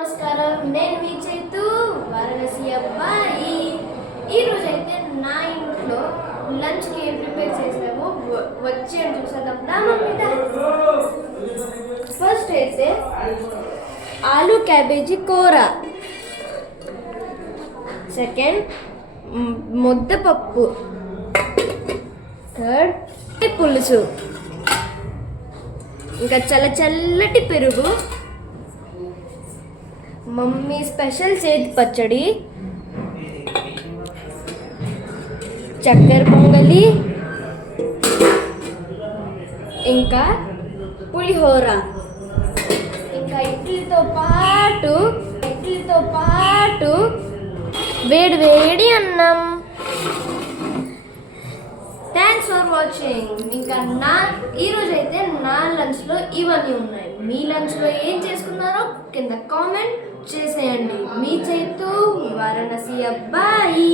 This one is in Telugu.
నమస్కారం, నేను మీ చైతు వారణాసి అబ్బాయి. ఈరోజైతే నా ఇంట్లో లంచ్కి ఏం ప్రిపేర్ చేసామో వచ్చి అని చూసేద్దాం. ఫస్ట్ అయితే ఆలు క్యాబేజీ కూర, సెకండ్ ముద్దపప్పు, థర్డ్ పులుసు, ఇంకా చల్లటి పెరుగు, మమ్మీ స్పెషల్ చేతి పచ్చడి, చక్కెర పొంగలి, ఇంకా పులిహోర, ఇంకా ఇడ్లీతో పాటు వేడి అన్నం. Thanks for watching. ఇంకా ఈరోజు అయితే నా లంచ్లో ఇవన్నీ ఉన్నాయి. మీ లంచ్లో ఏం చేసుకున్నారో కింద కామెంట్ చేసేయండి. మీ చైతు వారణాసి అబ్బాయి.